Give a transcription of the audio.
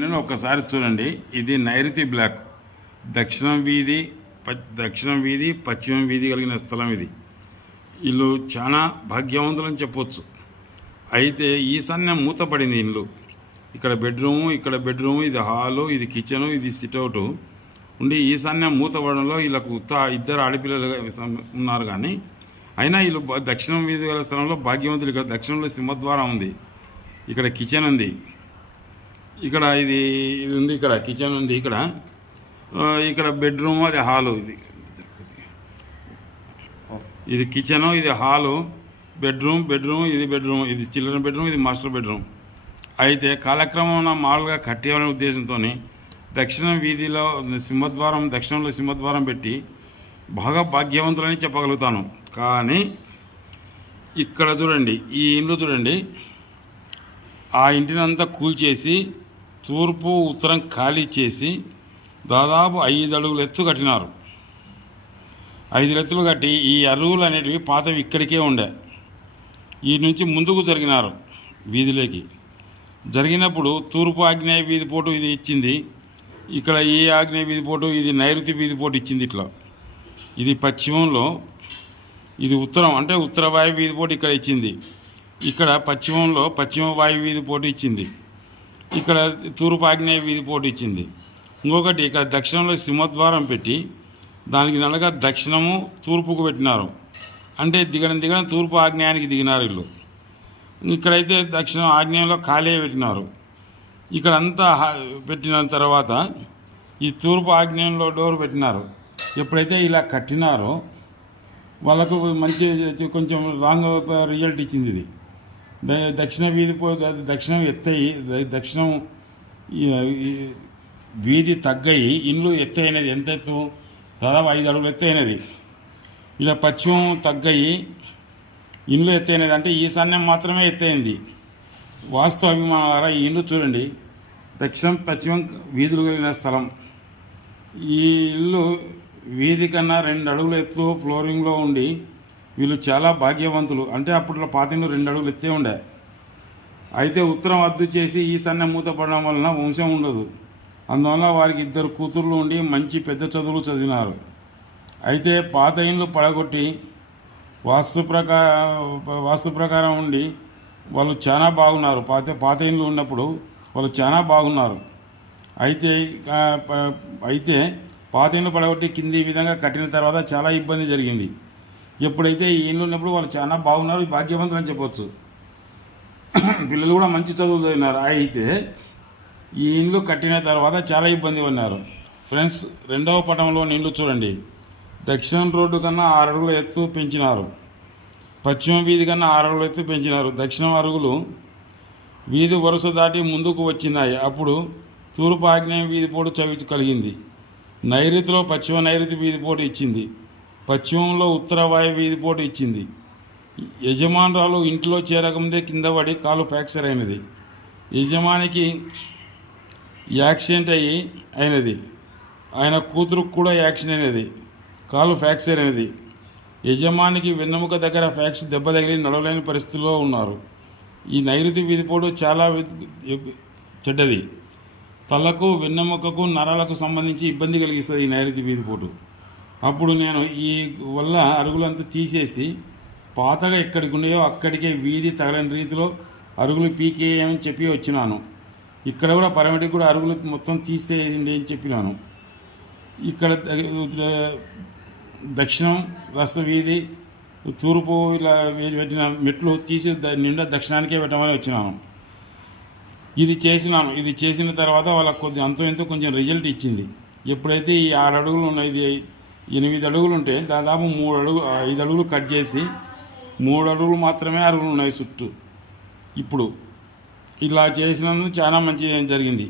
నేను ఒక్కసారి చూడండి. ఇది నైరుతి బ్లాక్. దక్షిణం వీధి పశ్చిమం వీధి కలిగిన స్థలం ఇది. ఇల్లు చాలా భాగ్యవంతులని చెప్పొచ్చు. అయితే ఈశాన్యం మూతపడింది ఇల్లు. ఇక్కడ బెడ్రూము, ఇది హాలు, ఇది కిచెను, ఇది సిట్అవుటు ఉండి ఈశాన్యం మూతపడంలో వీళ్ళకు ఇద్దరు ఆడపిల్లలు ఉన్నారు. కానీ అయినా వీళ్ళు దక్షిణం వీధి గల స్థలంలో భాగ్యవంతులు. ఇక్కడ దక్షిణంలో సింహద్వారం ఉంది, ఇక్కడ కిచెన్ ఉంది, ఇక్కడ ఇది ఉంది, ఇక్కడ కిచెన్ ఉంది, ఇక్కడ బెడ్రూము, అది హాలు. ఇది కిచెను, ఇది హాలు, బెడ్రూమ్, ఇది చిల్డ్రన్ బెడ్రూమ్, ఇది మాస్టర్ బెడ్రూమ్. అయితే కాలక్రమం మామూలుగా కట్టేయాలనే ఉద్దేశంతో దక్షిణం వీధిలో దక్షిణంలో సింహద్వారం పెట్టి బాగా భాగ్యవంతులని చెప్పగలుగుతాను. కానీ ఇక్కడ చూడండి, ఈ ఇల్లు చూడండి, ఆ ఇంటినంతా కూల్చేసి తూర్పు ఉత్తరం ఖాళీ చేసి దాదాపు 5 అడుగుల ఎత్తు కట్టినారు. 5 ఎత్తులు కట్టి ఈ అరుగులు అనేటివి పాతవి ఇక్కడికే ఉండే. ఈ నుంచి ముందుకు జరిగినారు వీధిలోకి. జరిగినప్పుడు తూర్పు ఆగ్నేయ వీధి పోటు ఇది ఇచ్చింది, ఇక్కడ ఈ ఆగ్నేయ వీధి పోటు, ఇది నైరుతి వీధి పోటు ఇచ్చింది. ఇట్లా ఇది పశ్చిమంలో, ఇది ఉత్తరం అంటే ఉత్తర వాయు వీధి పోటు ఇక్కడ ఇచ్చింది. ఇక్కడ పశ్చిమంలో పశ్చిమ వాయు వీధి పోటు ఇచ్చింది. ఇక్కడ తూర్పు ఆగ్నేయ వీధి పోటు ఇచ్చింది. ఇంకొకటి ఇక్కడ దక్షిణంలో సింహద్వారం పెట్టి దానికి నల్లగా దక్షిణము తూర్పుకు పెట్టినారు. అంటే దిగడం తూర్పు ఆగ్నేయానికి దిగినారు ఇల్లు. ఇక్కడైతే దక్షిణం ఆగ్నేయంలో ఖాళీ పెట్టినారు. ఇక్కడ అంతా పెట్టిన తర్వాత ఈ తూర్పు ఆగ్నేయంలో డోర్ పెట్టినారు. ఎప్పుడైతే ఇలా కట్టినారో వాళ్ళకు మంచి కొంచెం రాంగ్ రిజల్ట్ ఇచ్చింది. ఇది దక్షిణ వీధి దక్షిణం ఎత్తయి, దక్షిణం వీధి తగ్గయి ఇండ్లు ఎత్తైనది. ఎంత ఎత్తు? దాదాపు 5 అడుగులు ఎత్తైనది. ఇలా పశ్చిమం తగ్గయి ఇండ్లు ఎత్తైనది. అంటే ఈశాన్యం మాత్రమే ఎత్తైంది. వాస్తు అభిమానాల ఈ ఇల్లు చూడండి, పశ్చిమం వీధులు కలిగిన స్థలం. ఈ ఇల్లు వీధి కన్నా 2 అడుగుల ఎత్తు ఫ్లోరింగ్లో ఉండి వీళ్ళు చాలా భాగ్యవంతులు. అంటే అప్పట్లో పాతిండ్లు 2 అడుగులు ఎత్తే ఉండే. అయితే ఉత్తరం అద్దు చేసి ఈశాన్యం మూతపడడం వలన వంశం ఉండదు. అందువల్ల వారికి 2 కూతుర్లు ఉండి మంచి పెద్ద చదువులు చదివినారు. అయితే పాత ఇండ్లు పడగొట్టి వాస్తు ప్రకారం ఉండి వాళ్ళు చాలా బాగున్నారు. పాత ఇండ్లు ఉన్నప్పుడు వాళ్ళు చాలా బాగున్నారు. అయితే పాత ఇండ్లు పడగొట్టి కింది విధంగా కట్టిన తర్వాత చాలా ఇబ్బంది జరిగింది. ఎప్పుడైతే ఈ ఇండ్లు ఉన్నప్పుడు వాళ్ళు చాలా బాగున్నారు, భాగ్యవంతులు అని చెప్పొచ్చు. పిల్లలు కూడా మంచి చదువులు చదివినారు. అయితే ఈ ఇండ్లు కట్టిన తర్వాత చాలా ఇబ్బంది పడినారు. ఫ్రెండ్స్, 2వ పటంలో ఇండ్లు చూడండి. దక్షిణం రోడ్డు కన్నా 6 అడుగుల ఎత్తు పెంచినారు. పశ్చిమ వీధి కన్నా 6 అడుగుల ఎత్తు పెంచినారు. దక్షిణం అరుగులు వీధి వరుస దాటి ముందుకు వచ్చినాయి. అప్పుడు తూర్పు ఆగ్నేయ వీధి పోటు చవి కలిగింది. నైరుతిలో పశ్చిమ నైరుతి వీధి పోటు ఇచ్చింది. పశ్చిమంలో ఉత్తర వాయు వీధి పోటు ఇచ్చింది. యజమానురాలు ఇంట్లో చేరకముందే కింద పడి కాలు ఫ్రాక్చర్ అయినది. యజమానికి యాక్సిడెంట్ అయినది. ఆయన కూతురుకు కూడా యాక్సిడెంట్ అయినది, కాలు ఫ్రాక్చర్ అయినది. యజమానికి వెన్నెముక దగ్గర దెబ్బ తగిలి నడవలేని పరిస్థితిలో ఉన్నారు. ఈ నైరుతి వీధిపోటు చాలా చెడ్డది. తలకు, వెన్నెముకకు, నరాలకు సంబంధించి ఇబ్బంది కలిగిస్తుంది ఈ నైరుతి వీధిపోటు. అప్పుడు నేను ఈ వల్ల అరుగులంతా తీసేసి పాతగా ఎక్కడికి ఉన్నాయో అక్కడికే వీధి తగలని రీతిలో అరుగులు పీకేయమని చెప్పి వచ్చినాను. ఇక్కడ కూడా పరమటికి కూడా అరుగులు మొత్తం తీసేయండి అని చెప్పినాను. ఇక్కడ దక్షిణం రస్త వీధి, తూర్పు ఇలా పెట్టిన మెట్లు తీసి నిండా దక్షిణానికే పెట్టమని వచ్చినాను. ఇది చేసిన తర్వాత వాళ్ళకు ఎంతో కొంచెం రిజల్ట్ ఇచ్చింది. ఎప్పుడైతే ఈ 6 అడుగులు ఉన్నాయి, ఇది 8 అడుగులు ఉంటే దాదాపు 5 అడుగులు కట్ చేసి 3 అడుగులు మాత్రమే అరుగులు ఉన్నాయి చుట్టూ. ఇప్పుడు ఇలా చేసినందుకు చాలా మంచి జరిగింది.